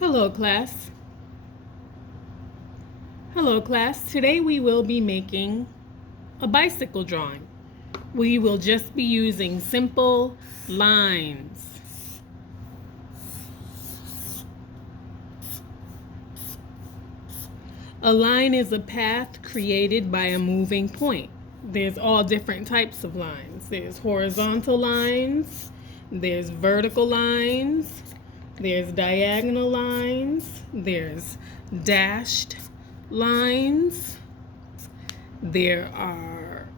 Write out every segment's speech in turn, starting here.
Hello class. Hello class. Today we will be making a bicycle drawing. We will just be using simple lines. A line is a path created by a moving point. There's all different types of lines. There's horizontal lines, there's vertical lines, there's diagonal lines, there's dashed lines, there are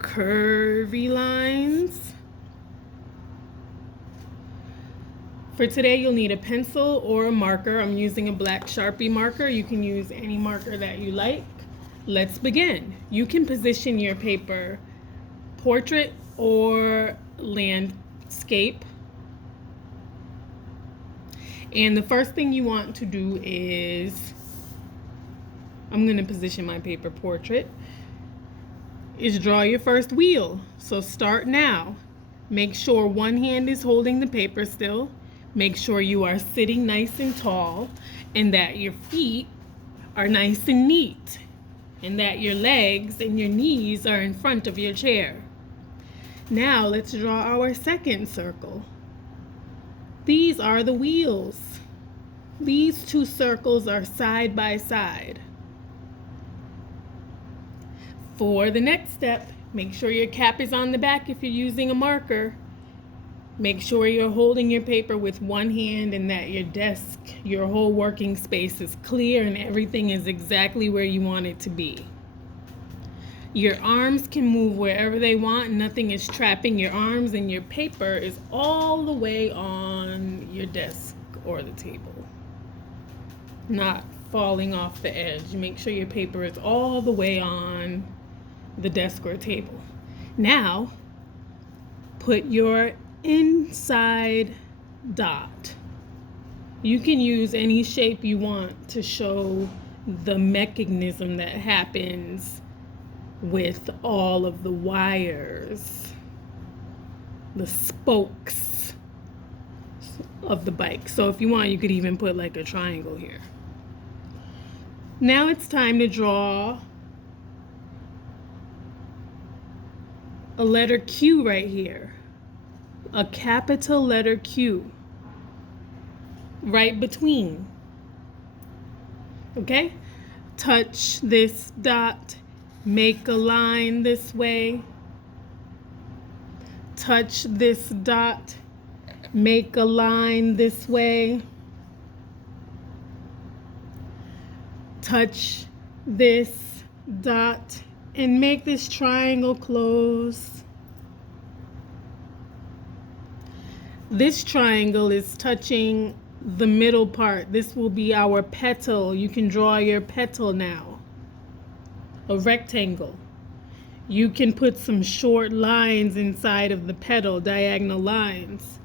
curvy lines. For today, you'll need a pencil or a marker. I'm using a black Sharpie marker. You can use any marker that you like. Let's begin. You can position your paper portrait or landscape. And the first thing you want to do is, I'm going to position my paper portrait, is draw your first wheel. So start now. Make sure one hand is holding the paper still. Make sure you are sitting nice and tall and that your feet are nice and neat and that your legs and your knees are in front of your chair. Now let's draw our second circle. These are the wheels. These two circles are side by side. For the next step, make sure your cap is on the back if you're using a marker. Make sure you're holding your paper with one hand and that your desk, your whole working space is clear and everything is exactly where you want it to be. Your arms can move wherever they want. Nothing is trapping your arms and your paper is all the way on your desk or the table, not falling off the edge. Make sure your paper is all the way on the desk or table. Now, put your inside dot. You can use any shape you want to show the mechanism that happens with all of the wires, the spokes of the bike. So if you want, you could even put like a triangle here. Now it's time to draw a letter Q right here. A capital letter Q right between. Okay? Touch this dot, make a line this way. Touch this dot, make a line this way. Touch this dot and make this triangle close. This triangle is touching the middle part. This will be our petal. You can draw your petal now. A rectangle. You can put some short lines inside of the petal, diagonal lines.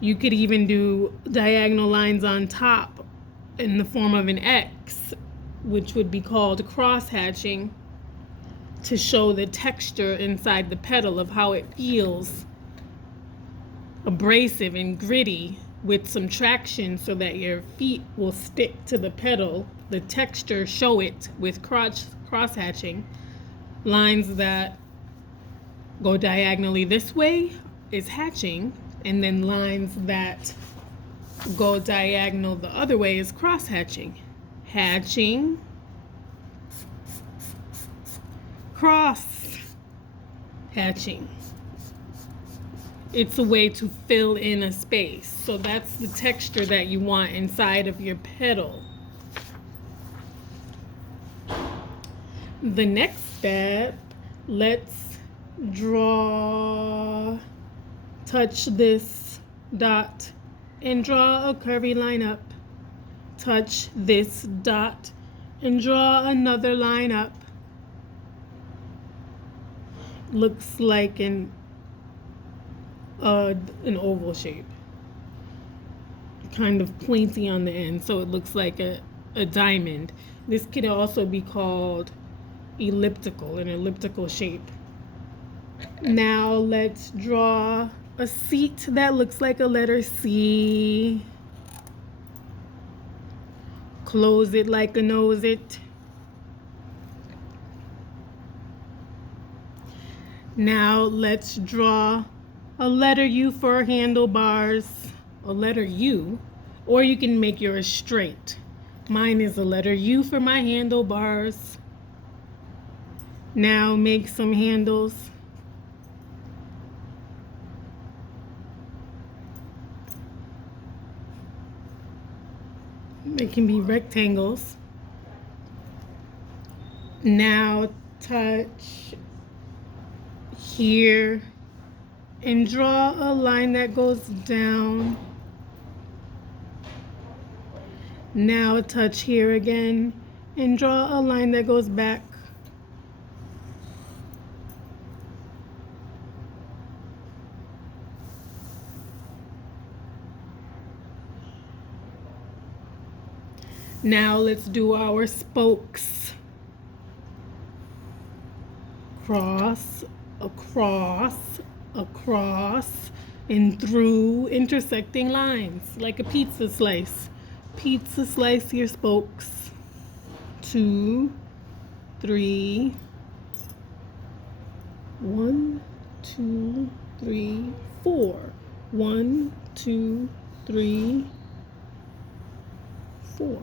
You could even do diagonal lines on top in the form of an X, which would be called cross hatching, to show the texture inside the petal of how it feels. Abrasive and gritty with some traction so that your feet will stick to the pedal. The texture, show it with cross hatching. Lines that go diagonally this way is hatching, and then lines that go diagonal the other way is cross hatching. Hatching, cross hatching. It's a way to fill in a space. So that's the texture that you want inside of your petal. The next step, let's draw, touch this dot and draw a curvy line up. Touch this dot and draw another line up. Looks like an oval shape, kind of pointy on the end, so it looks like a diamond. This could also be called elliptical, an elliptical shape. Now let's draw a seat that looks like a letter C. Close it like a nose it. Now let's draw a letter U for handlebars, a letter U, or you can make yours straight. Mine is a letter U for my handlebars. Now make some handles. They can be rectangles. Now touch here and draw a line that goes down. Now touch here again and draw a line that goes back. Now let's do our spokes. Cross, across, across, and through intersecting lines, like a pizza slice. Pizza slice your spokes. 2, 3, 1, 2, 3, 4. 1, 2, 3, 4.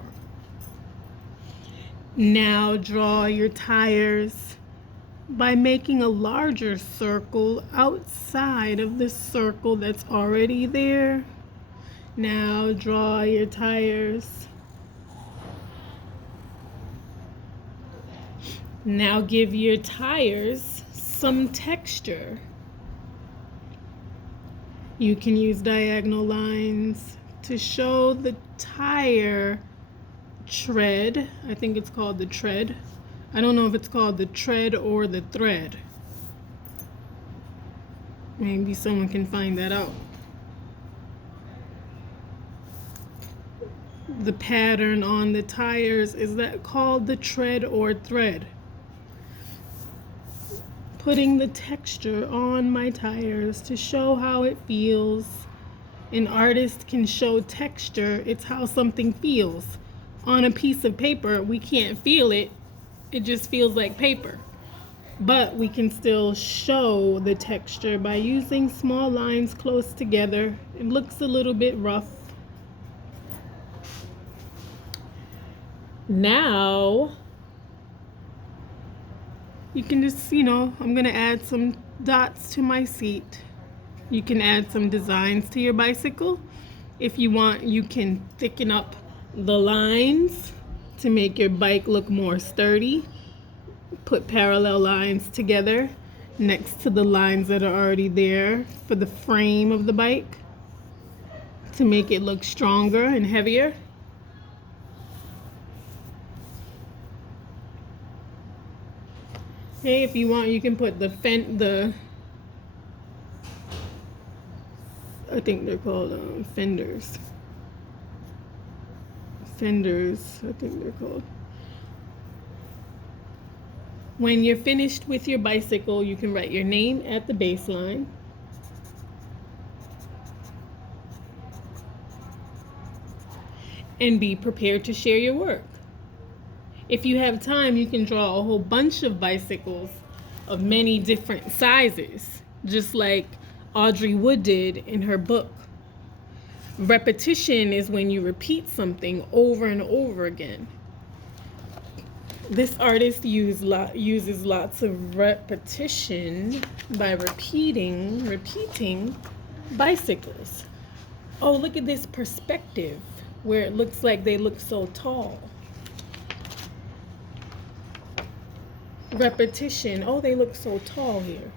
Now draw your tires by making a larger circle outside of the circle that's already there. Now draw your tires. Now give your tires some texture. You can use diagonal lines to show the tire tread. I think it's called the tread. I don't know if it's called the tread or the thread. Maybe someone can find that out. The pattern on the tires, is that called the tread or thread? Putting the texture on my tires to show how it feels. An artist can show texture. It's how something feels. On a piece of paper, we can't feel it. It just feels like paper. But we can still show the texture by using small lines close together. It looks a little bit rough. Now, you can just, I'm gonna add some dots to my seat. You can add some designs to your bicycle. If you want, you can thicken up the lines to make your bike look more sturdy. Put parallel lines together next to the lines that are already there for the frame of the bike to make it look stronger and heavier. Okay, if you want, you can put I think they're called fenders. Fenders, I think they're called. When you're finished with your bicycle, you can write your name at the baseline. And be prepared to share your work. If you have time, you can draw a whole bunch of bicycles of many different sizes, just like Audrey Wood did in her book. Repetition is when you repeat something over and over again. This artist uses lots of repetition by repeating bicycles. Oh, look at this perspective where it looks like they look so tall. Repetition. Oh, they look so tall here.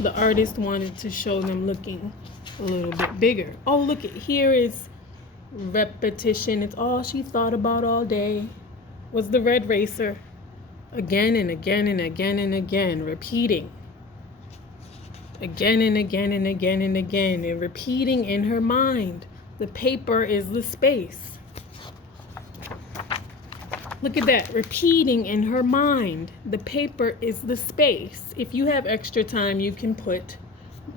The artist wanted to show them looking a little bit bigger. Oh, look at here is repetition. It's all she thought about all day was the red racer. Again and again and again and again, repeating. Again and again and again and again, and repeating in her mind. The paper is the space. Look at that, repeating in her mind. The paper is the space. If you have extra time, you can put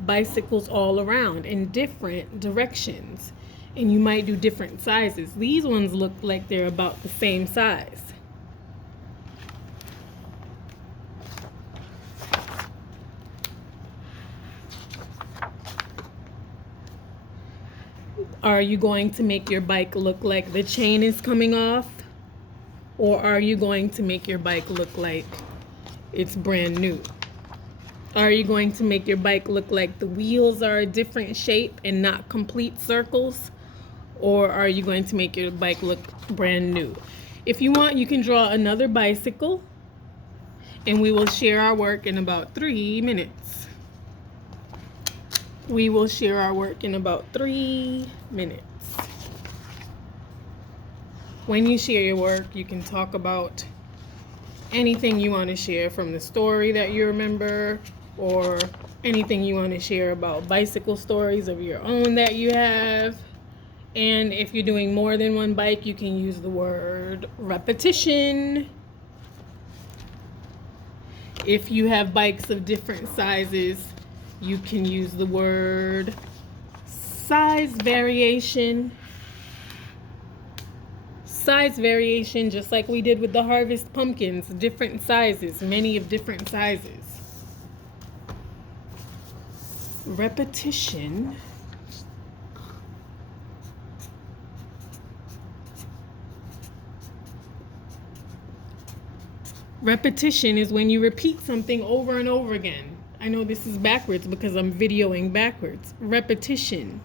bicycles all around in different directions. And you might do different sizes. These ones look like they're about the same size. Are you going to make your bike look like the chain is coming off? Or are you going to make your bike look like it's brand new? Are you going to make your bike look like the wheels are a different shape and not complete circles? Or are you going to make your bike look brand new? If you want, you can draw another bicycle, and we will share our work in about 3 minutes. We will share our work in about 3 minutes. When you share your work, you can talk about anything you want to share from the story that you remember, or anything you want to share about bicycle stories of your own that you have. And if you're doing more than one bike, you can use the word repetition. If you have bikes of different sizes, you can use the word size variation. Size variation, just like we did with the harvest pumpkins, different sizes, many of different sizes. Repetition. Repetition is when you repeat something over and over again. I know this is backwards because I'm videoing backwards. Repetition.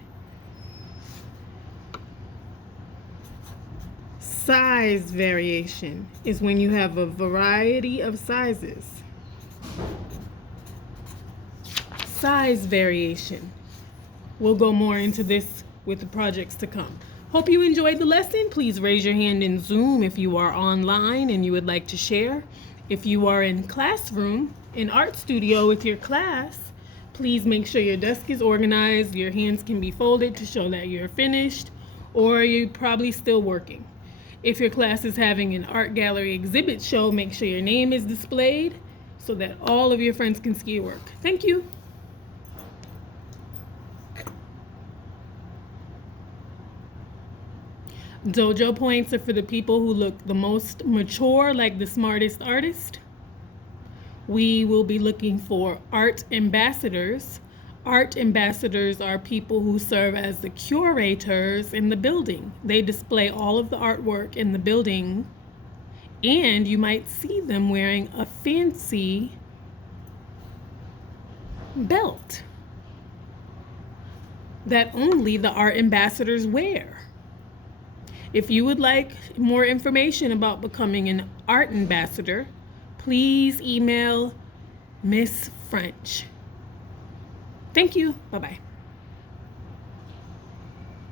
Size variation is when you have a variety of sizes. Size variation. We'll go more into this with the projects to come. Hope you enjoyed the lesson. Please raise your hand in Zoom if you are online and you would like to share. If you are in classroom, in art studio with your class, please make sure your desk is organized, your hands can be folded to show that you're finished, or you're probably still working. If your class is having an art gallery exhibit show, make sure your name is displayed so that all of your friends can see your work. Thank you. Dojo points are for the people who look the most mature, like the smartest artist. We will be looking for art ambassadors. Art ambassadors are people who serve as the curators in the building. They display all of the artwork in the building, and you might see them wearing a fancy belt that only the art ambassadors wear. If you would like more information about becoming an art ambassador, please email Miss French. Thank you. Bye-bye.